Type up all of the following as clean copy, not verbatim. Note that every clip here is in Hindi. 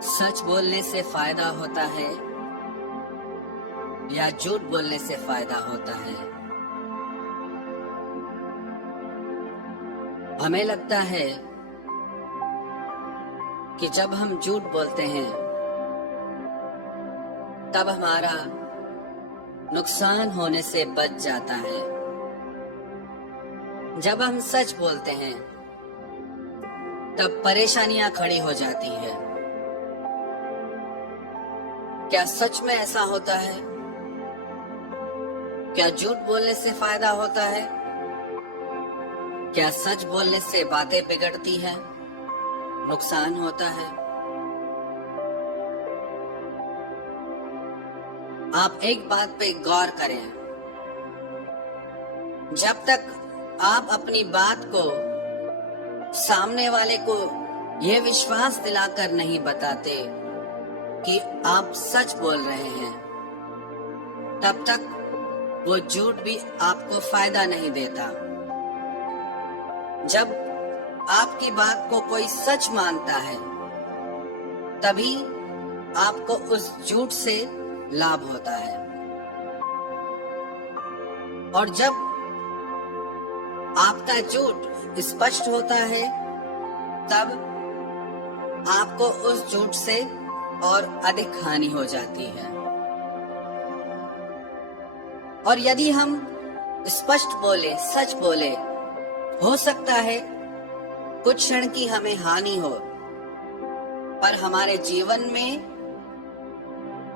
सच बोलने से फायदा होता है या झूठ बोलने से फायदा होता है? हमें लगता है कि जब हम झूठ बोलते हैं तब हमारा नुकसान होने से बच जाता है। जब हम सच बोलते हैं तब परेशानियां खड़ी हो जाती है। क्या सच में ऐसा होता है? क्या झूठ बोलने से फायदा होता है? क्या सच बोलने से बातें बिगड़ती हैं, नुकसान होता है? आप एक बात पे गौर करें। जब तक आप अपनी बात को सामने वाले को यह विश्वास दिलाकर नहीं बताते कि आप सच बोल रहे हैं, तब तक वो झूठ भी आपको फायदा नहीं देता। जब आपकी बात को कोई सच मानता है, तभी आपको उस झूठ से लाभ होता है। और जब आपका झूठ स्पष्ट होता है, तब आपको उस झूठ से और अधिक हानि हो जाती है। और यदि हम स्पष्ट बोले, सच बोले, हो सकता है कुछ क्षण की हमें हानि हो, पर हमारे जीवन में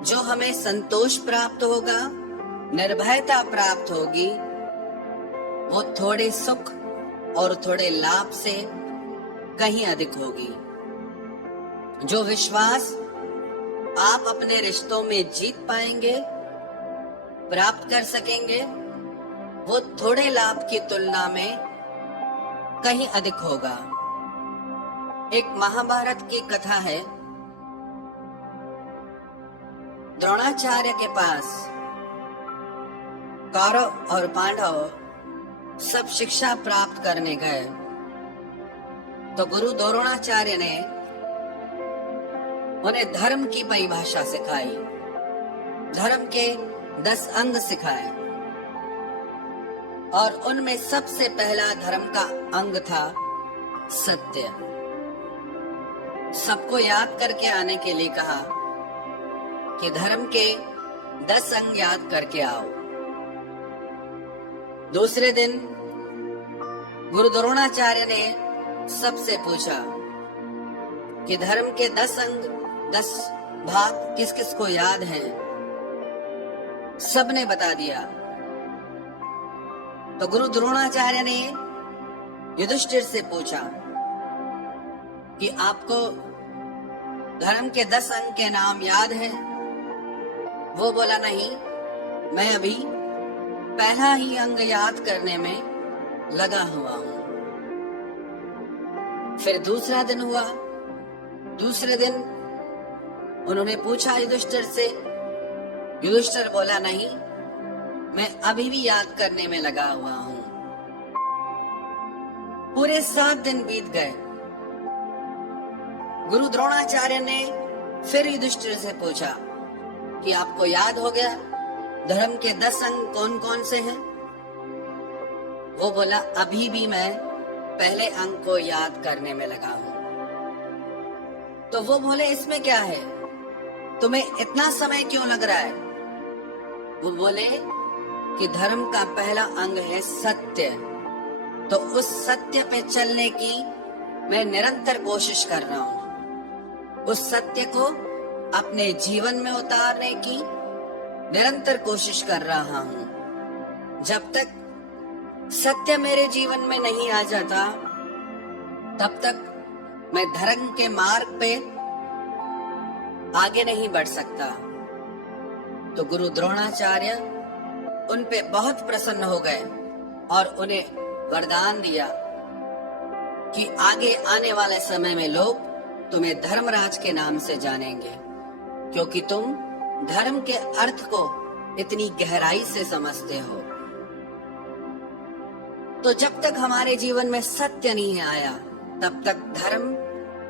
जो हमें संतोष प्राप्त होगा, निर्भयता प्राप्त होगी, वो थोड़े सुख और थोड़े लाभ से कहीं अधिक होगी। जो विश्वास आप अपने रिश्तों में जीत पाएंगे, प्राप्त कर सकेंगे, वो थोड़े लाभ की तुलना में कहीं अधिक होगा। एक महाभारत की कथा है। द्रोणाचार्य के पास कौरव और पांडव सब शिक्षा प्राप्त करने गए, तो गुरु द्रोणाचार्य ने उन्हें धर्म की परिभाषा सिखाई, धर्म के 10 अंग सिखाए, और उनमें सबसे पहला धर्म का अंग था सत्य। सबको याद करके आने के लिए कहा कि धर्म के 10 अंग याद करके आओ। दूसरे दिन गुरु द्रोणाचार्य ने सबसे पूछा कि धर्म के 10 अंग, 10 भाग किस किस को याद हैं? सबने बता दिया। तो गुरु द्रोणाचार्य ने युधिष्ठिर से पूछा कि आपको धर्म के 10 अंग के नाम याद हैं? वो बोला नहीं, मैं अभी पहला ही अंग याद करने में लगा हुआ हूं। फिर दूसरा दिन हुआ। दूसरे दिन उन्होंने पूछा युधिष्ठिर से। युधिष्ठिर बोला नहीं, मैं अभी भी याद करने में लगा हुआ हूं। पूरे 7 दिन बीत गए। गुरु द्रोणाचार्य ने फिर युधिष्ठिर से पूछा कि आपको याद हो गया धर्म के 10 अंग कौन कौन से हैं? वो बोला अभी भी मैं पहले अंग को याद करने में लगा हूं। तो वो बोले इसमें क्या है, तुम्हें इतना समय क्यों लग रहा है? वो बोले कि धर्म का पहला अंग है सत्य, तो उस सत्य पे चलने की मैं निरंतर कोशिश कर रहा हूं। उस सत्य को अपने जीवन में उतारने की निरंतर कोशिश कर रहा हूं। जब तक सत्य मेरे जीवन में नहीं आ जाता, तब तक मैं धर्म के मार्ग पे आगे नहीं बढ़ सकता। तो गुरु द्रोणाचार्य उन पे बहुत प्रसन्न हो गए और उन्हें वरदान दिया कि आगे आने वाले समय में लोग तुम्हें धर्मराज के नाम से जानेंगे, क्योंकि तुम धर्म के अर्थ को इतनी गहराई से समझते हो। तो जब तक हमारे जीवन में सत्य नहीं आया, तब तक धर्म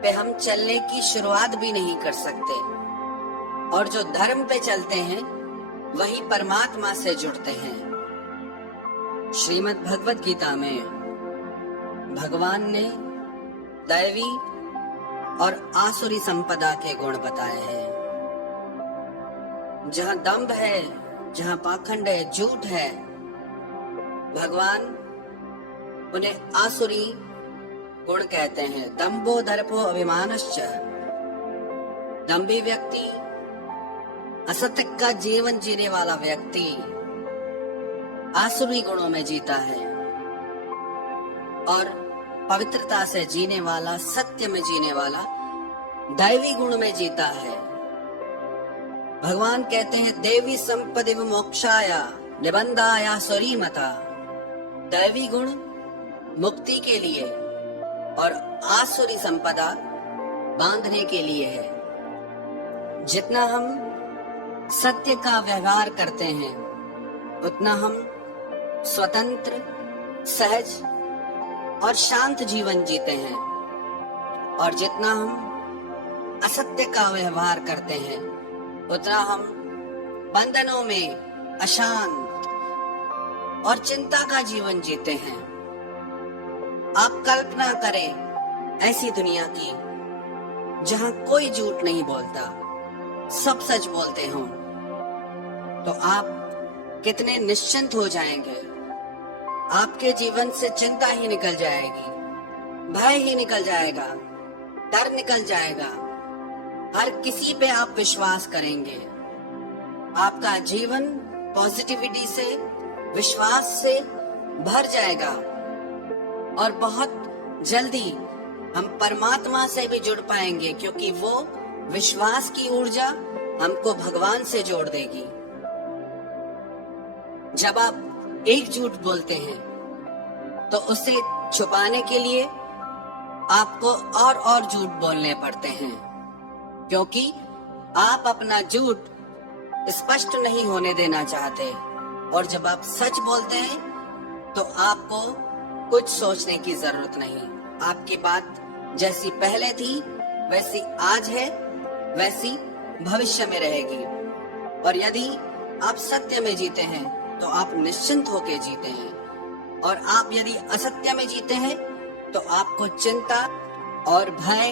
पे हम चलने की शुरुआत भी नहीं कर सकते, और जो धर्म पे चलते हैं वही परमात्मा से जुड़ते हैं। श्रीमद् भगवत गीता में भगवान ने दैवी और आसुरी संपदा के गुण बताए हैं। जहां दंभ है, जहां पाखंड है, झूठ है, भगवान उन्हें आसुरी गुण कहते हैं। दंभो दर्पो अभिमानश्च, दंभी व्यक्ति, असत्य का जीवन जीने वाला व्यक्ति आसुरी गुणों में जीता है, और पवित्रता से जीने वाला, सत्य में जीने वाला दैवी गुण में जीता है। भगवान कहते हैं देवी संपदि मोक्षाया निबंधाया सुरीमता। दैवी गुण मुक्ति के लिए और आसुरी संपदा बांधने के लिए है। जितना हम सत्य का व्यवहार करते हैं उतना हम स्वतंत्र, सहज और शांत जीवन जीते हैं, और जितना हम असत्य का व्यवहार करते हैं उतना हम बंधनों में अशांत और चिंता का जीवन जीते हैं। आप कल्पना करें ऐसी दुनिया की जहां कोई झूठ नहीं बोलता, सब सच बोलते हों, तो आप कितने निश्चिंत हो जाएंगे। आपके जीवन से चिंता ही निकल जाएगी, भय ही निकल जाएगा, डर निकल जाएगा, हर किसी पे आप विश्वास करेंगे। आपका जीवन पॉजिटिविटी से, विश्वास से भर जाएगा, और बहुत जल्दी हम परमात्मा से भी जुड़ पाएंगे, क्योंकि वो विश्वास की ऊर्जा हमको भगवान से जोड़ देगी। जब आप एक झूठ बोलते हैं तो उसे छुपाने के लिए आपको और झूठ बोलने पड़ते हैं, क्योंकि आप अपना झूठ स्पष्ट नहीं होने देना चाहते। और जब आप सच बोलते हैं तो आपको कुछ सोचने की जरूरत नहीं। आपकी बात जैसी पहले थी वैसी आज है, वैसी भविष्य में रहेगी। और यदि आप सत्य में जीते हैं तो आप निश्चिंत होकर जीते हैं, और आप यदि असत्य में जीते हैं तो आपको चिंता और भय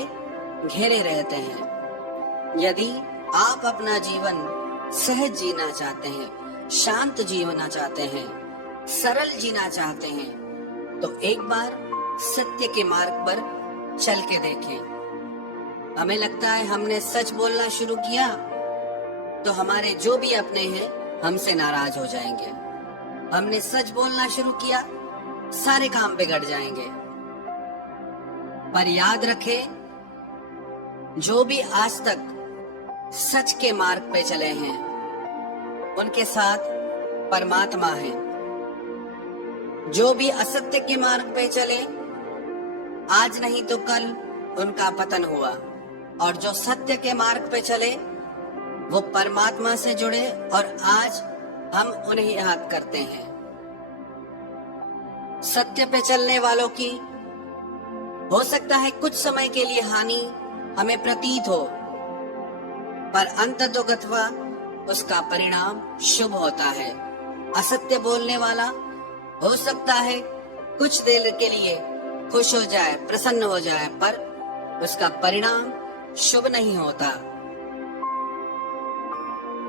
घेरे रहते हैं। यदि आप अपना जीवन सहज जीना चाहते हैं, शांत जीना चाहते हैं, सरल जीना चाहते हैं, तो एक बार सत्य के मार्ग पर चल के देखें। हमें लगता है हमने सच बोलना शुरू किया तो हमारे जो भी अपने हैं हमसे नाराज हो जाएंगे। हमने सच बोलना शुरू किया, सारे काम बिगड़ जाएंगे। पर याद रखें, जो भी आज तक सच के मार्ग पे चले हैं उनके साथ परमात्मा है। जो भी असत्य के मार्ग पे चले, आज नहीं तो कल उनका पतन हुआ, और जो सत्य के मार्ग पे चले वो परमात्मा से जुड़े, और आज हम उन्हें याद करते हैं। सत्य पे चलने वालों की हो सकता है कुछ समय के लिए हानि हमें प्रतीत हो, पर अंततोगत्वा उसका परिणाम शुभ होता है। असत्य बोलने वाला हो सकता है कुछ देर के लिए खुश हो जाए, प्रसन्न हो जाए, पर उसका परिणाम शुभ नहीं होता।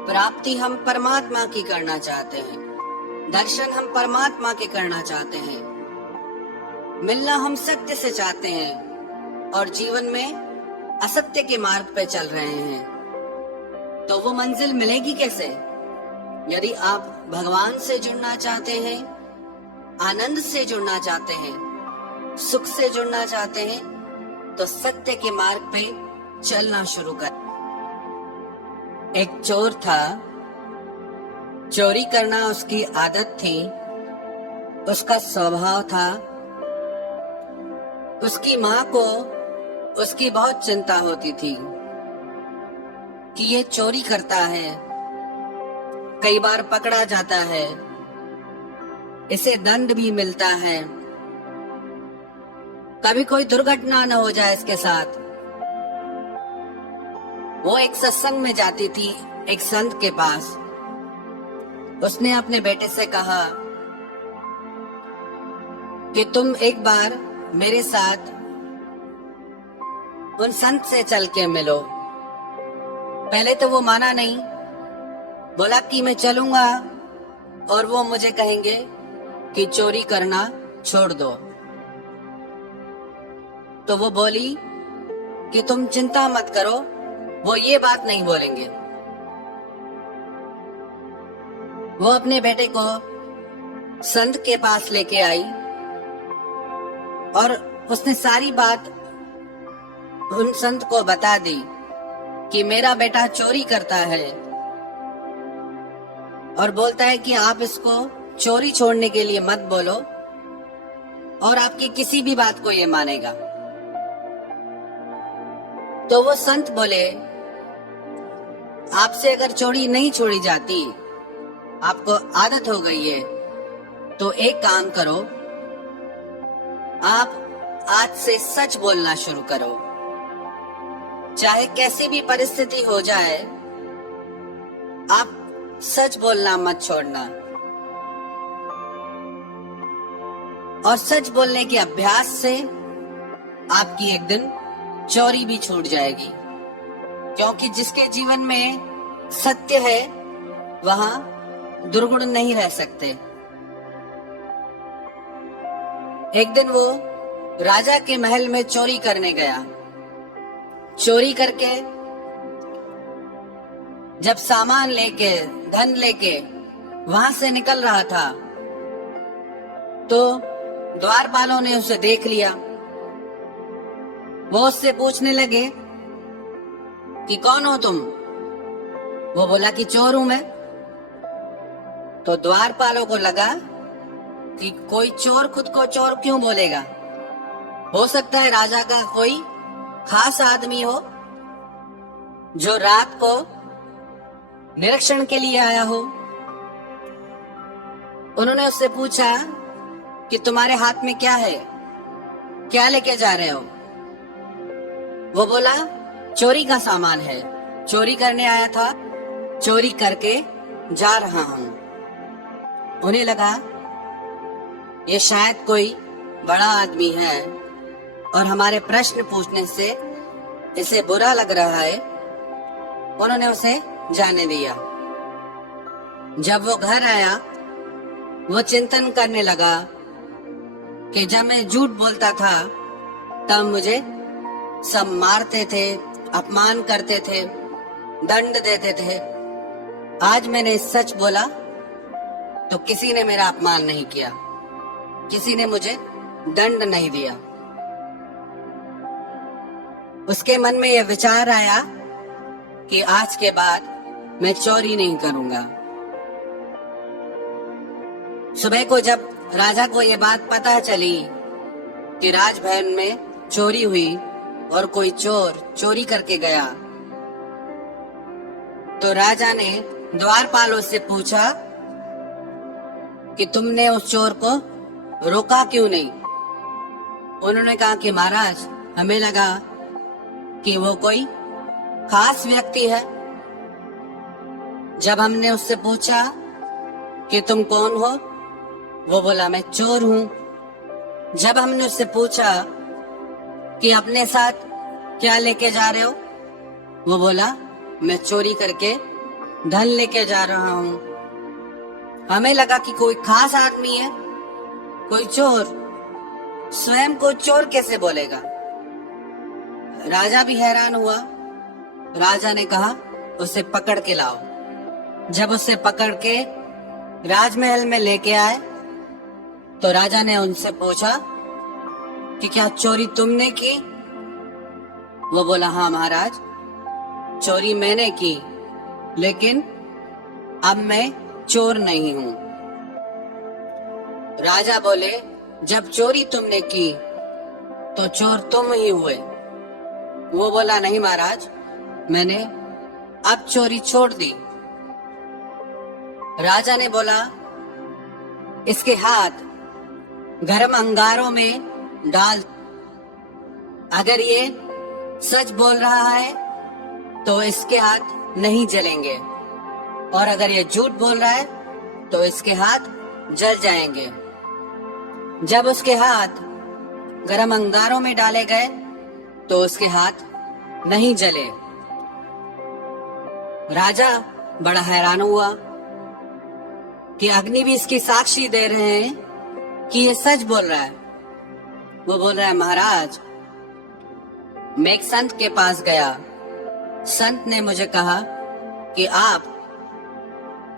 प्राप्ति हम परमात्मा की करना चाहते हैं, दर्शन हम परमात्मा के करना चाहते हैं, मिलना हम सत्य से चाहते हैं, और जीवन में असत्य के मार्ग पे चल रहे हैं, तो वो मंजिल मिलेगी कैसे? यदि आप भगवान से जुड़ना चाहते हैं, आनंद से जुड़ना चाहते हैं, सुख से जुड़ना चाहते हैं, तो सत्य के मार्ग पे चलना शुरू कर। एक चोर था, चोरी करना उसकी आदत थी, उसका स्वभाव था। उसकी माँ को उसकी बहुत चिंता होती थी कि ये चोरी करता है, कई बार पकड़ा जाता है, इसे दंड भी मिलता है, कभी कोई दुर्घटना न हो जाए इसके साथ, वो एक सत्संग में जाती थी एक संत के पास। उसने अपने बेटे से कहा कि तुम एक बार मेरे साथ उन संत से चल के मिलो। पहले तो वो माना नहीं, बोला कि मैं चलूंगा और वो मुझे कहेंगे कि चोरी करना छोड़ दो। तो वो बोली कि तुम चिंता मत करो, वो ये बात नहीं बोलेंगे। वो अपने बेटे को संत के पास लेके आई और उसने सारी बात उन संत को बता दी कि मेरा बेटा चोरी करता है और बोलता है कि आप इसको चोरी छोड़ने के लिए मत बोलो और आपकी किसी भी बात को ये मानेगा। तो वो संत बोले, आपसे अगर चोरी नहीं छोड़ी जाती, आपको आदत हो गई है, तो एक काम करो, आप आज से सच बोलना शुरू करो। चाहे कैसी भी परिस्थिति हो जाए, आप सच बोलना मत छोड़ना। और सच बोलने के अभ्यास से आपकी एक दिन चोरी भी छूट जाएगी, क्योंकि जिसके जीवन में सत्य है वहां दुर्गुण नहीं रह सकते। एक दिन वो राजा के महल में चोरी करने गया। चोरी करके जब सामान लेके, धन लेके वहां से निकल रहा था, तो द्वारपालों ने उसे देख लिया। वो उससे पूछने लगे कि कौन हो तुम? वो बोला कि चोर हूं मैं। तो द्वारपालों को लगा कि कोई चोर खुद को चोर क्यों बोलेगा? हो सकता है राजा का कोई खास आदमी हो जो रात को निरीक्षण के लिए आया हो। उन्होंने उससे पूछा कि तुम्हारे हाथ में क्या है, क्या लेके जा रहे हो? वो बोला चोरी का सामान है, चोरी करने आया था, चोरी करके जा रहा हूं। उन्हें लगा ये शायद कोई बड़ा आदमी है और हमारे प्रश्न पूछने से इसे बुरा लग रहा है। उन्होंने उसे जाने दिया। जब वो घर आया, वो चिंतन करने लगा कि जब मैं झूठ बोलता था तब मुझे सब मारते थे, अपमान करते थे, दंड देते थे। आज मैंने सच बोला तो किसी ने मेरा अपमान नहीं किया, किसी ने मुझे दंड नहीं दिया। उसके मन में यह विचार आया कि आज के बाद मैं चोरी नहीं करूंगा। सुबह को जब राजा को यह बात पता चली कि राजभवन में चोरी हुई और कोई चोर चोरी करके गया, तो राजा ने द्वारपालों से पूछा कि तुमने उस चोर को रोका क्यों नहीं? उन्होंने कहा कि महाराज, हमें लगा कि वो कोई खास व्यक्ति है। जब हमने उससे पूछा कि तुम कौन हो, वो बोला मैं चोर हूं। जब हमने उससे पूछा कि अपने साथ क्या लेके जा रहे हो, वो बोला मैं चोरी करके धन लेके जा रहा हूं। हमें लगा कि कोई खास आदमी है, कोई चोर। स्वयं को चोर कैसे बोलेगा? राजा भी हैरान हुआ। राजा ने कहा उसे पकड़ के लाओ। जब उसे पकड़ के राजमहल में लेके आए, तो राजा ने उनसे पूछा कि क्या चोरी तुमने की? वो बोला हाँ महाराज, चोरी मैंने की, लेकिन अब मैं चोर नहीं हूं। राजा बोले जब चोरी तुमने की तो चोर तुम ही हुए। वो बोला नहीं महाराज, मैंने अब चोरी छोड़ दी। राजा ने बोला इसके हाथ गर्म अंगारों में डाल। अगर ये सच बोल रहा है तो इसके हाथ नहीं जलेंगे, और अगर ये झूठ बोल रहा है तो इसके हाथ जल जाएंगे। जब उसके हाथ गरम अंगारों में डाले गए तो उसके हाथ नहीं जले। राजा बड़ा हैरान हुआ कि अग्नि भी इसकी साक्षी दे रहे हैं कि ये सच बोल रहा है। वो बोल रहा है, महाराज, मैं एक संत के पास गया। संत ने मुझे कहा कि आप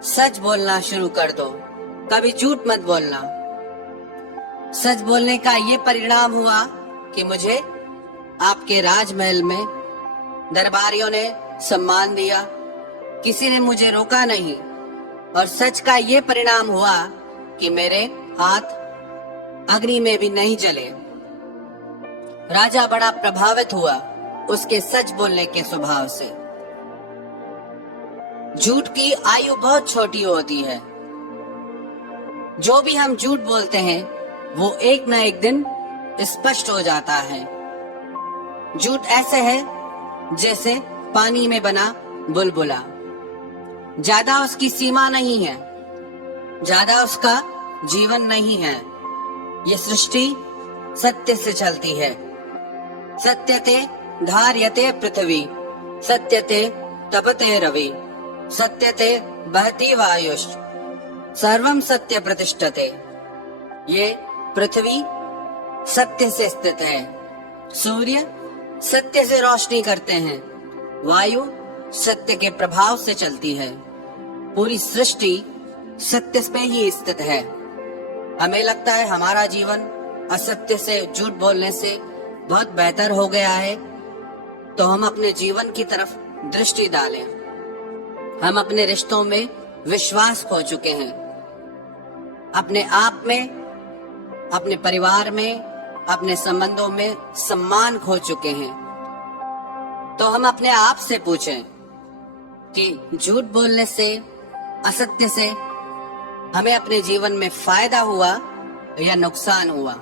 सच बोलना शुरू कर दो, कभी झूठ मत बोलना। सच बोलने का ये परिणाम हुआ कि मुझे आपके राजमहल में दरबारियों ने सम्मान दिया, किसी ने मुझे रोका नहीं, और सच का ये परिणाम हुआ कि मेरे हाथ अग्नि में भी नहीं जले। राजा बड़ा प्रभावित हुआ उसके सच बोलने के स्वभाव से। झूठ की आयु बहुत छोटी होती है। जो भी हम झूठ बोलते हैं वो एक न एक दिन स्पष्ट हो जाता है। झूठ ऐसे है जैसे पानी में बना बुलबुला, ज्यादा उसकी सीमा नहीं है, ज्यादा उसका जीवन नहीं है। ये सृष्टि सत्य से चलती है। सत्यते धार्यते पृथ्वी, सत्यते तपते रवि, सत्यते बहती वायुष, सर्वम सत्य प्रतिष्ठते। ये पृथ्वी सत्य से स्थित है, सूर्य सत्य से रोशनी करते हैं, वायु सत्य के प्रभाव से चलती है, पूरी सृष्टि सत्य पे ही स्थित है। हमें लगता है हमारा जीवन असत्य से, झूठ बोलने से बहुत बेहतर हो गया है, तो हम अपने जीवन की तरफ दृष्टि डालें। हम अपने रिश्तों में विश्वास खो चुके हैं, अपने आप में, अपने परिवार में, अपने संबंधों में सम्मान खो चुके हैं। तो हम अपने आप से पूछें कि झूठ बोलने से, असत्य से हमें अपने जीवन में फायदा हुआ या नुकसान हुआ।